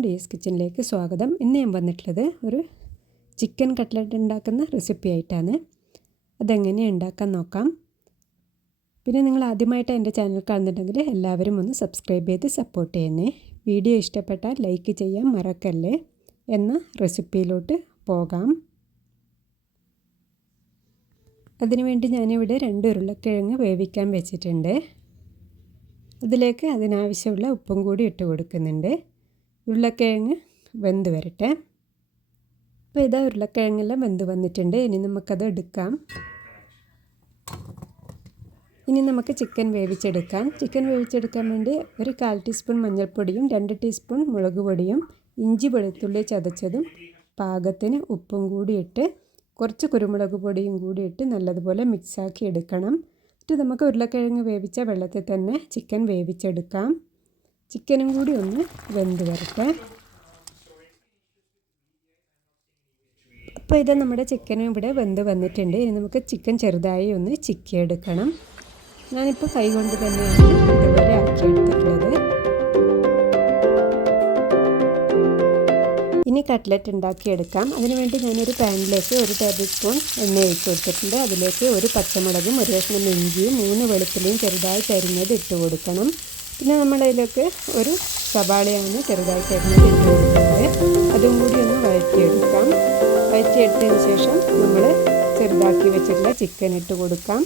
എല്ലാവർക്കും ഡിഎസ് കിച്ചണിലേക്ക് സ്വാഗതം. ഇന്ന് ഞാൻ വന്നിട്ടുള്ളത് ഒരു ചിക്കൻ കട്ട്ലറ്റ് ഉണ്ടാക്കുന്ന റെസിപ്പി ആയിട്ടാണ്. അതെങ്ങനെ ഉണ്ടാക്കാൻ നോക്കാം. പിന്നെ നിങ്ങൾ ആദ്യമായിട്ട് എൻ്റെ ചാനൽ കാണുന്നുണ്ടെങ്കിൽ എല്ലാവരും ഒന്ന് സബ്സ്ക്രൈബ് ചെയ്ത് സപ്പോർട്ട് ചെയ്യണേ. വീഡിയോ ഇഷ്ടപ്പെട്ടാൽ ലൈക്ക് ചെയ്യാൻ മറക്കല്ലേ. എന്ന റെസിപ്പിയിലോട്ട് പോകാം. അതിനുവേണ്ടി ഞാനിവിടെ 2 ഉരുളക്കിഴങ്ങ് വേവിക്കാൻ വെച്ചിട്ടുണ്ട്. അതിലേക്ക് അതിനാവശ്യമുള്ള ഉപ്പും കൂടി ഇട്ട് കൊടുക്കുന്നുണ്ട്. ഉരുളക്കിഴങ്ങ് വെന്ത് വരട്ടെ. അപ്പോൾ ഇതാ ഉരുളക്കിഴങ്ങെല്ലാം വെന്ത് വന്നിട്ടുണ്ട്. ഇനി നമുക്കത് എടുക്കാം. ഇനി നമുക്ക് ചിക്കൻ വേവിച്ചെടുക്കാം. ചിക്കൻ വേവിച്ചെടുക്കാൻ വേണ്ടി ഒരു 1/4 ടീസ്പൂൺ മഞ്ഞൾപ്പൊടിയും 2 ടീസ്പൂൺ മുളക് പൊടിയും ഇഞ്ചി വെളുത്തുള്ളി ചതച്ചതും പാകത്തിന് ഉപ്പും കൂടി ഇട്ട് കുറച്ച് കുരുമുളക് പൊടിയും കൂടി ഇട്ട് നല്ലതുപോലെ മിക്സാക്കി എടുക്കണം. എന്നിട്ട് നമുക്ക് ഉരുളക്കിഴങ്ങ് വേവിച്ച വെള്ളത്തിൽ തന്നെ ചിക്കൻ വേവിച്ചെടുക്കാം. ചിക്കനും കൂടി ഒന്ന് വെന്ത് വരട്ടെ. അപ്പോൾ ഇത് നമ്മുടെ ചിക്കനും ഇവിടെ വെന്ത് വന്നിട്ടുണ്ട്. ഇനി നമുക്ക് ചിക്കൻ ചെറുതായി ഒന്ന് ചിക്കിയെടുക്കണം. ഞാനിപ്പോൾ കൈ കൊണ്ട് തന്നെയാണ് ഇതുപോലെ ആക്കിയെടുത്തിട്ടുള്ളത്. ഇനി കട്ട്ലറ്റ് ഉണ്ടാക്കിയെടുക്കാം. അതിനുവേണ്ടി ഞാനൊരു പാനിലേക്ക് 1 ടേബിൾ സ്പൂൺ എണ്ണ ഒഴിച്ച് കൊടുത്തിട്ടുണ്ട്. അതിലേക്ക് ഒരു പച്ചമുളകും ഒരു കഷ്ണം ഇഞ്ചിയും 3 വെളുത്തുള്ളിയും ചെറുതായി അരിഞ്ഞത് ഇട്ട് കൊടുക്കണം. പിന്നെ നമ്മളതിലേക്ക് ഒരു സവാളയാണ് ചെറുതായി അരിഞ്ഞത് ഇട്ട് കൊടുക്കുന്നത്. അതും കൂടി ഒന്ന് വഴറ്റിയെടുക്കാം. വഴറ്റിയെടുത്തതിന് ശേഷം നമ്മൾ ചെറുതാക്കി വെച്ചിട്ടുള്ള ചിക്കൻ ഇട്ട് കൊടുക്കാം.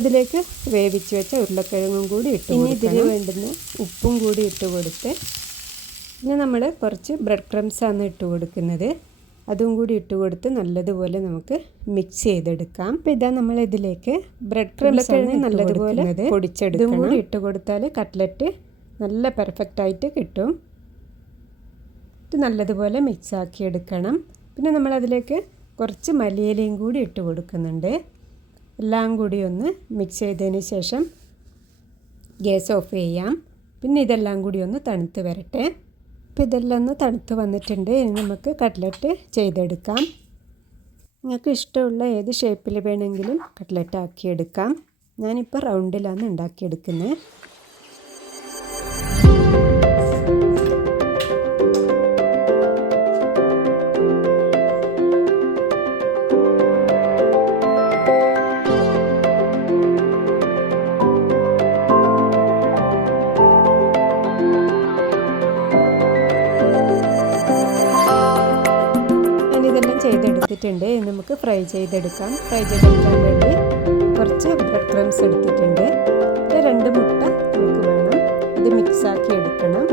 അതിലേക്ക് വേവിച്ച് വെച്ച ഉരുളക്കിഴങ്ങും കൂടി ഇട്ട് കൊടുക്കണം. ഇനി ഇതിന് വേണ്ടുന്ന ഉപ്പും കൂടി ഇട്ട് കൊടുത്ത് പിന്നെ നമ്മൾ കുറച്ച് ബ്രെഡ് ക്രംസാണ് ഇട്ട് കൊടുക്കുന്നത്. അതും കൂടി ഇട്ട് കൊടുത്ത് നല്ലതുപോലെ നമുക്ക് മിക്സ് ചെയ്തെടുക്കാം. അപ്പോൾ ഇതാ നമ്മൾ ഇതിലേക്ക് ബ്രെഡ് ക്രംസ് നല്ലതുപോലെ പൊടിച്ചെടുക്കണം. ഇതും കൂടി ഇട്ട് കൊടുത്താൽ കട്ട്ലറ്റ് നല്ല പെർഫെക്റ്റായിട്ട് കിട്ടും. ഇത് നല്ലതുപോലെ മിക്സ് ആക്കി എടുക്കണം. പിന്നെ നമ്മളതിലേക്ക് കുറച്ച് മല്ലിയിലയും കൂടി ഇട്ട് കൊടുക്കുന്നുണ്ട്. എല്ലാം കൂടി ഒന്ന് മിക്സ് ചെയ്തതിന് ശേഷം ഗ്യാസ് ഓഫ് ചെയ്യാം. പിന്നെ ഇതെല്ലാം കൂടി ഒന്ന് തണുത്ത് വരട്ടെ. അപ്പോൾ ഇതെല്ലാം ഒന്ന് തണുത്ത് വന്നിട്ടുണ്ട്. ഇനി നമുക്ക് കട്ട്ലറ്റ് ചെയ്തെടുക്കാം. നിങ്ങൾക്ക് ഇഷ്ടമുള്ള ഏത് ഷേപ്പിൽ വേണമെങ്കിലും കട്ട്ലറ്റ് ആക്കിയെടുക്കാം. ഞാനിപ്പോൾ റൗണ്ടിലാണ് ഉണ്ടാക്കിയെടുക്കുന്നത്. ചെയ്തെടുത്തിട്ടുണ്ട്. നമുക്ക് ഫ്രൈ ചെയ്തെടുക്കാം. ഫ്രൈ ചെയ്തെടുക്കാൻ വേണ്ടി കുറച്ച് ബ്രെഡ് ക്രംസ് എടുത്തിട്ടുണ്ട്. 2 മുട്ട നമുക്ക് വേണം. ഇത് മിക്സാക്കി എടുക്കണം.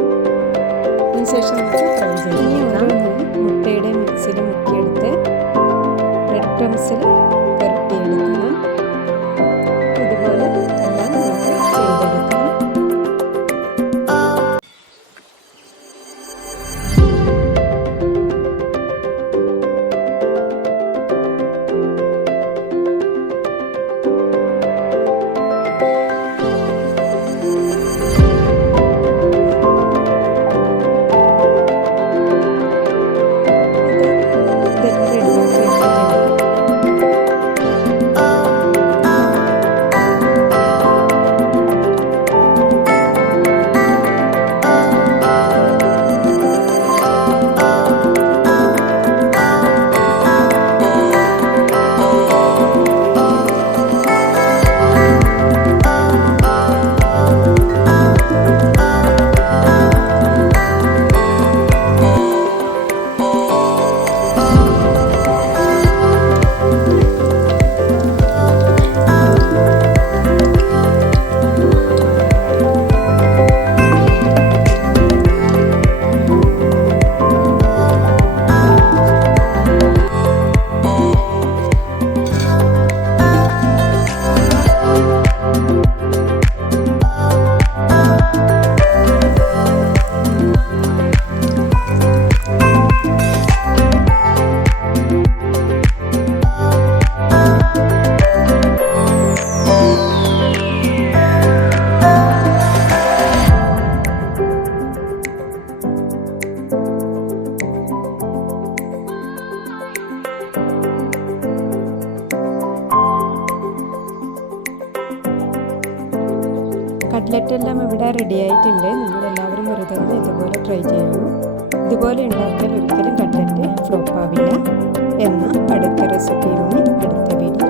അതിനുശേഷം നമുക്ക് ഫ്രൈ ചെയ്തെടുക്കാം. മുട്ടയുടെ മിക്സിൽ മുക്കിയെടുത്ത് ബ്രെഡ് ക്രംസിൽ പുരട്ടിയെടുക്കണം. ഇതുപോലെ എല്ലാം നമുക്ക് ചെയ്തെടുക്കാം. കട്ട്ലറ്റ് എല്ലാം ഇവിടെ റെഡി ആയിട്ടുണ്ട്. നിങ്ങളെല്ലാവരും ഒരു തവണ ഇതുപോലെ ട്രൈ ചെയ്യണം. ഇതുപോലെ ഉണ്ടാക്കിയാൽ ഒരിക്കലും കട്ട്ലറ്റ് ഫ്ലോപ്പ് ആവില്ല. എന്ന അടുത്ത റെസിപ്പിയുമായി അടുത്ത വീഡിയോ